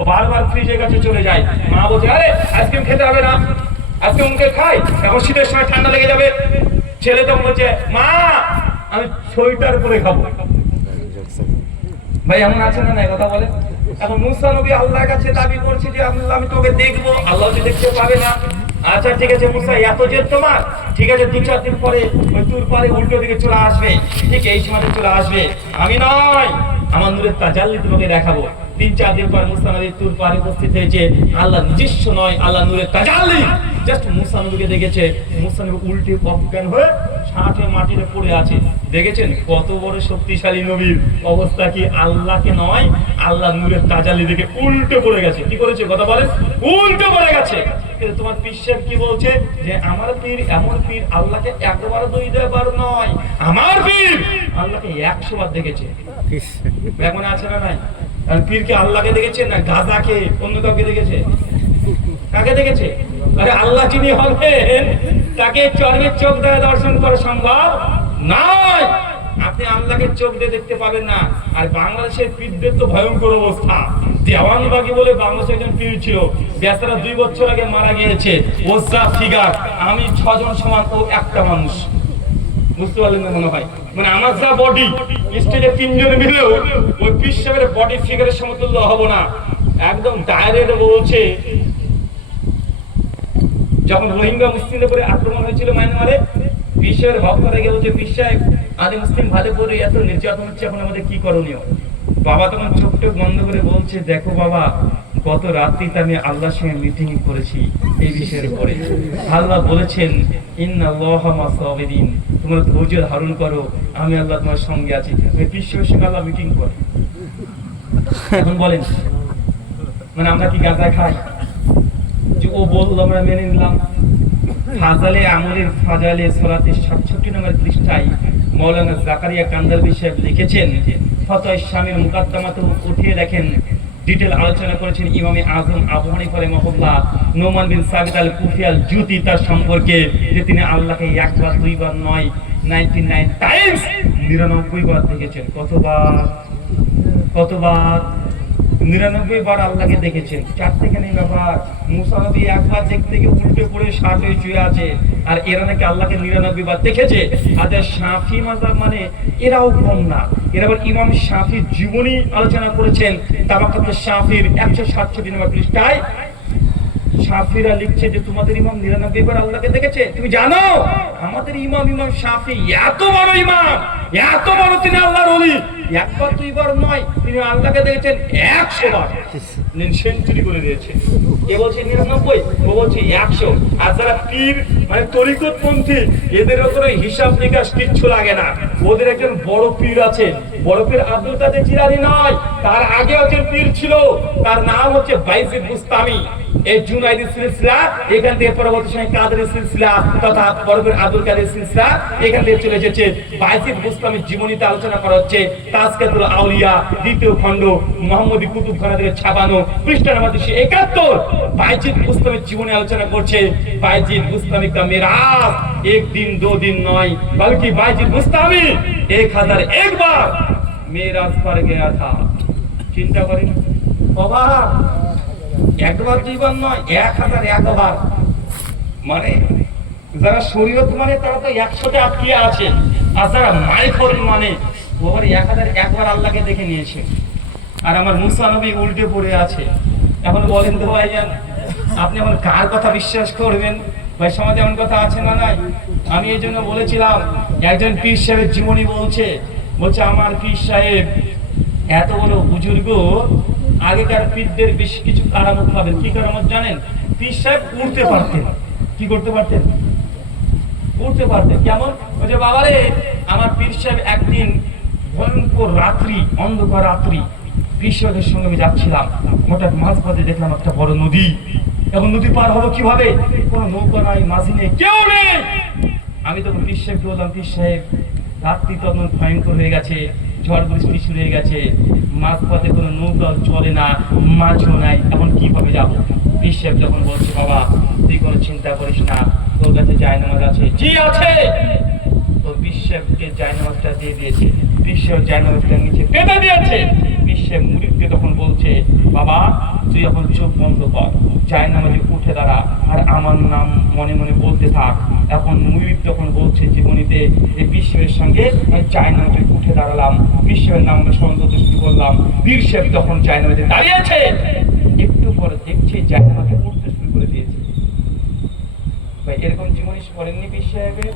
ও বারবার ফ্রিজের কাছে চলে যায়। মা বলছে আরে আইসক্রিম খেতে হবে না, আইসক্রিম খাই, এখন শীতের সময় ঠান্ডা লেগে যাবে। ছেলে তখন বলছে মা আমি সোয়েটার পরে খাবো। ভাই এমন আছে না নাই কথা বলে। এখন মুসা নবী আল্লাহর কাছে দাবি করছে যে আল্লাহ আমি তোকে দেখবো, আল্লাহ যদি দেখতে পাবে না। আচ্ছা ঠিক আছে মুসা, এত জেদ তোমার, ঠিক আছে 2-4 দিন পরে ওই তুর পারে উল্টো দিকে চলে আসবে, ঠিক এই সময় চলে আসবে। আমি নয়, আমার নূরের তাজাল্লি তোমাকে দেখাবো। 3-4 দিন পর মুসা নবী তুর পারে উপস্থিত হয়েছে। আল্লাহ নিজস্ব নয়, আল্লাহ নূরের তাজাল্লি জাস্ট মুসা নবীকে দেখেছে। মুসা নবী উল্টে অজ্ঞান হয়ে ষাঁড়ে মাটিতে পড়ে আছে। দেখেছেন কত বড় শক্তিশালী নবীর অবস্থা কি? আল্লাহকে নয়, আল্লাহ নূরের তাজাল্লি দেখে উল্টে পড়ে গেছে। কি করেছে কথা বলেন? উল্টে পড়ে গেছে। কিন্তু তোমার পীর সাহেব কি বলছে যে আমার পীর এমন পীর আল্লাহকে একবার 2-2 বার নয়, আমার পীর আল্লাহকে 100 বার দেখেছে। এখন আছে না নাই? পীরকে আল্লাহকে দেখেছে না গাজাকে অন্য কাউকে দেখেছে? কাকে দেখেছে? আরে আল্লাহ যিনি হবেন তাকে চর্মের চোখ দ্বারা দর্শন করা সম্ভব নয়। আপনি আল্লাহকে চোখ দিয়ে দেখতে পাবেন না। আর বাংলাদেশের পীরদের তো ভয়ঙ্কর অবস্থা। দেওয়ানবাগি বলে বাংলাদেশে একজন পীর ছিল, বেচারা 2 বছর আগে মারা গিয়েছে। ওজা ফিগার, আমি 6 জন সমান, ও একটা মানুষ। বুঝতে পারলেন না মনে হয়? মানে আমার যা বডি, স্টেজে 3 জন মিলেও ওই পীর সাহেবের বডি ফিগারের সমতুল্য হব না। একদম ডাইরেক্ট বলছে, যখন রোহিঙ্গা মুসলিমদের উপরে আক্রমণ হয়েছিল মায়ানমারে, পীর সাহেবের ভক্তরা গিয়ে বলছে পীর সাহেব আদি মুসলিম ভালো করে এত নির্যাতন হচ্ছে, এখন আমাদের কি করণীয়? বাবা তখন চোখ বন্ধ করে বলছে দেখো বাবা, গত রাত্রিতে আমি আল্লাহর সঙ্গে মিটিং করেছি এই বিষয়ের উপরে। আল্লাহ বলেছেন ইন্নাল্লাহা মা'আস সাবিরিন, তোমরা ধৈর্য ধারণ করো, আমি আল্লাহ তোমার সঙ্গে আছি। ওই পীর সাহেবের সঙ্গে আল্লাহ মিটিং করে। এখন বলেন মানে আমরা কি গাঁজা খাই? যে ও বলল আমরা মেনে নিলাম। ফাজালে আমলের ফাজালে সূরাতে 67 নম্বর পৃষ্ঠায় মাওলানা জাকারিয়া কান্দালভি সাহেব লিখেছেন, ফতোয়া শামিল মুকাদ্দামাতে উঠিয়ে দেখেন, ডিটেল আলোচনা করেছেন ইমামে আজম আবু হানিফা রাহিমাহুল্লাহ। নোমান বিন সাবিত আল কুফি আল জুতি তার সম্পর্কে যে তিনি আল্লাহকে 1 বার 2 বার নয় 99 টাইমস 99 বার দেখেছেন। কতবার? 99 বার আল্লাহকে দেখেছেন। 4টেখানি ব্যাপার। মুসা নবী 1 বার দেখতে গিয়ে উল্টে পড়ে 60 হয়ে শুয়ে আছে, আর এরা নাকি আল্লাহকে 99 বার দেখেছে। আর শাফি মাযহাব মানে এরাও কম না। এরা আবার ইমাম শাফির জীবনী আলোচনা করেছেন তাবাকাত শাফির 167 নম্বর পৃষ্ঠায়। শাফিরা লিখছে যে তোমাদের ইমাম 99 বার আল্লাহকে দেখেছে। তুমি জানো আমাদের ইমাম শাফি এত বড় ইমাম, এত বড় তিনি আল্লাহর ওলি, 1 বার 2 বার নয়, তিনি আল্লাহকে দেখেছেন 100 বার। সেঞ্চুরি করে দিয়েছে। এ বলছে 99, ও বলছে 100। আর যারা পীর মানে তরিকতপন্থী, এদের উপরে হিসাব নিকাশ কিচ্ছু লাগে না। ওদের একজন বড় পীর আছে, বড় পীর আব্দুল কাদের জিলানী নয়, তার আগে একজন পীর ছিল, তার নাম হচ্ছে বাইজিদ বুস্তামি। এই জুনাইদি সিলসিলা, এখান থেকে পরবর্তী সময় কাদেরি সিলসিলা তথা বড় পীর আব্দুল কাদের সিলসিলা এখান থেকে চলে এসেছে। বাইজিদ বুস্তামির জীবনীতে আলোচনা করা হচ্ছে তাজকিয়াতুল আউলিয়া 2য় খণ্ড, মুহাম্মদী কুতুবখানা থেকে ছাপানো, পৃষ্ঠা নম্বর 271। বাইজিদ বুস্তামির জীবনী আলোচনা করছে। বাইজিদ বুস্তামি কা মিরাজ 1 दिन 2 दिन নয়, বলকি বাইজিদ বুস্তামি 1001 বার মিরাজ पर गया था। চিন্তা করেন অবাক, 1 বার 2 বার নয়, 1001 বার। মানে যারা শরীয়ত মানে তারা তো 100তে আটকিয়ে আছে, আর যারা মাইফরম মানে ওর 1001 বার আল্লাহকে দেখে নিয়েছে। আর আমার মুসা নবী উল্টে পড়ে আছে। এখন বলেন তো ভাইজান, আপনি এখন কার কথা বিশ্বাস করবেন? ভাই সমাজে এমন কথা আছে না নাই? আমি এই জন্য বলেছিলাম, একজন পীর সাহেবের জীবনী বলছে আমার পীর সাহেব এত বড় বুজুর্গ, আগেকার পীরদের বেশি কিছু কারামত পাবেন। কি কারামত জানেন? পীর সাহেব উঠতে পারতেন। কি করতে পারতেন? উঠতে পারতেন। কেমন? বলছে বাবারে আমার পীর সাহেব একদিন ভয়ঙ্কর রাত্রি, অন্ধকার রাত্রি, পীর সাহেবের সঙ্গে আমি যাচ্ছিলাম, হঠাৎ মাঝপথে দেখলাম একটা বড় নদী। এখন নদী পার হবো কিভাবে? কোনো নৌকা নাই, মাঝি নেই, কেউ নেই। আমি তখন পীর সাহেবকে বললাম পীর সাহেব রাত্রি তখন ভয়ঙ্কর হয়ে গেছে, ঝড় বৃষ্টি শুরু হয়ে গেছে, মাঝপথে কোনো নৌকা চলে না, মাছও নাই, এখন কিভাবে যাবো? পীর সাহেব যখন বলছে বাবা তুই কোনো চিন্তা করিস না, তোর কাছে জায়নামাজ আছে? জি আছে। তো পীর সাহেবকে জায়নামাজটা দিয়ে দিয়েছে। পীর সাহেব জায়নামাজটা নিচে পেতে দিয়েছে। বিশ্বে মুরিদকে তখন বলছে, বাবা তুই এখন চোখ বন্ধ কর, জায়নামাজে উঠে দাঁড়া, আর আমার নাম মনে মনে বলতে থাক। এখন মুরিদ তখন বলছে জীবনীতে, এই বিশ্বের সঙ্গে জায়নামাজে উঠে দাঁড়ালাম, বিশ্বের নাম স্মরণ করতে শুরু করলাম। পীর সাহেব তখন জায়নামাজে দাঁড়িয়েছে, একটু পরে দেখছে জায়নামাজে উঠতে শুরু করে দিয়েছে। ভাই এরকম জীবনী পড়েননি পীর সাহেবের?